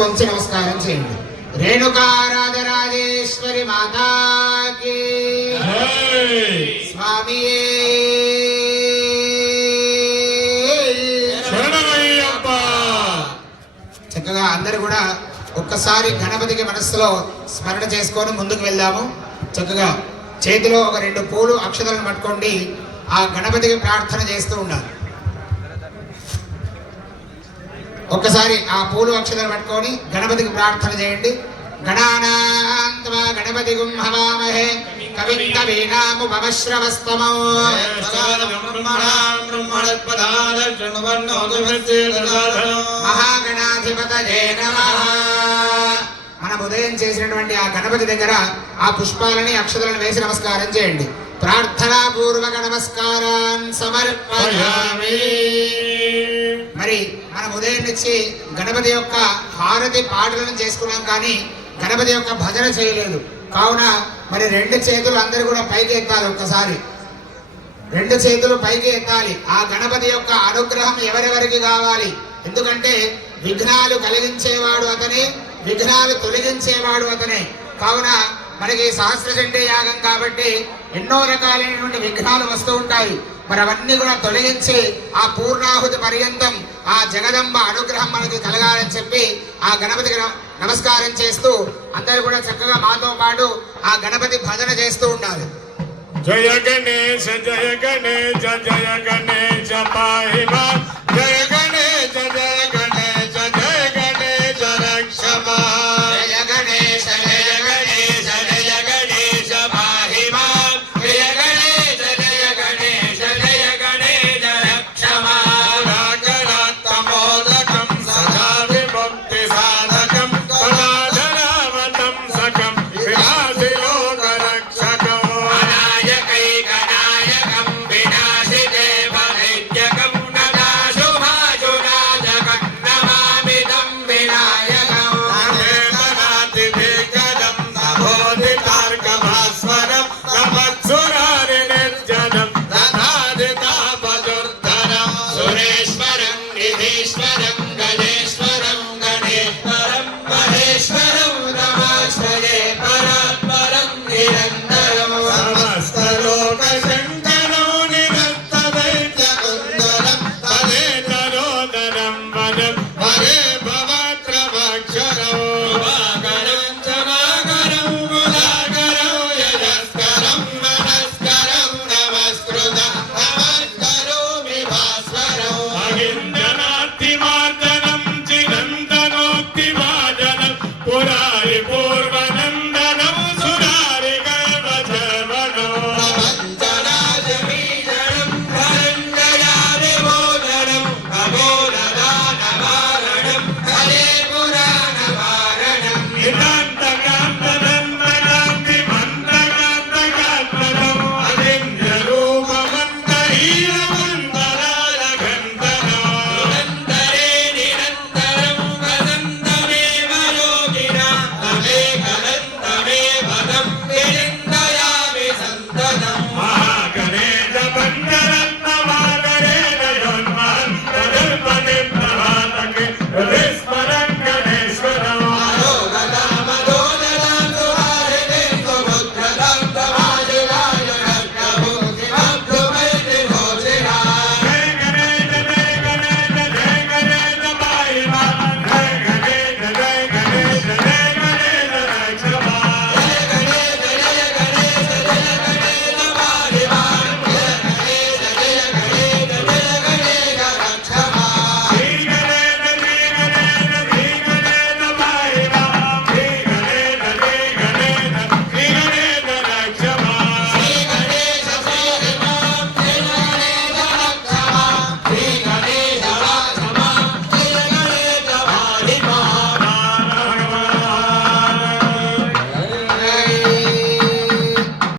వంచి నమస్కారం చేయండి. రేణుకారాధరాజేశ్వరి మాతాకి స్వామి చక్కగా అందరు కూడా ఒక్కసారి గణపతికి మనస్సులో స్మరణ చేసుకొని ముందుకు వెళ్దాము. చక్కగా చేతిలో ఒక 2 పూలు అక్షతలను పట్టుకోండి. ఆ గణపతికి ప్రార్థన చేస్తూ ఉండాలి. ఒక్కసారి ఆ పూలు అక్షతలు పట్టుకొని గణపతికి ప్రార్థన చేయండి. గణానాన్త్వా గణపతిగుం హవామహే కవిం కవీనాముపమశ్రవస్తమో మహాగణాధిపతయే నమః. మనం ఉదయం చేసినటువంటి ఆ గణపతి దగ్గర ఆ పుష్పాలని అక్షతలను వేసి నమస్కారం చేయండి. ప్రార్థనా పూర్వక నమస్కారాన్ సమర్పయామి. మరి మనం ఉదయం నుంచి గణపతి యొక్క హారతి పాటలను చేసుకున్నాం, కానీ గణపతి యొక్క భజన చేయలేదు. కావున మరి 2 చేతులు అందరూ కూడా పైకి ఎత్తాలి. ఒక్కసారి 2 చేతులు పైకి ఎత్తాలి. ఆ గణపతి యొక్క అనుగ్రహం ఎవరెవరికి కావాలి? ఎందుకంటే విఘ్నాలు కలిగించేవాడు అతనే, విఘ్నాలు తొలగించేవాడు అతనే. కావున మనకి సహస్రచండీ యాగం కాబట్టి ఎన్నో రకాలైనటువంటి విఘ్నాలు వస్తూ ఉంటాయి. మరి అవన్నీ కూడా తొలగించి ఆ పూర్ణాహుతి పర్యంతం ఆ జగదంబ అనుగ్రహం మనకి కలగాలని చెప్పి ఆ గణపతికి నమస్కారం చేస్తూ అందరూ కూడా చక్కగా మాతో పాటు ఆ గణపతి భజన చేస్తూ ఉండాలి. జయ గణేశ జయ గణేశ జయ గణేశ పాహిమా జయ గణేశ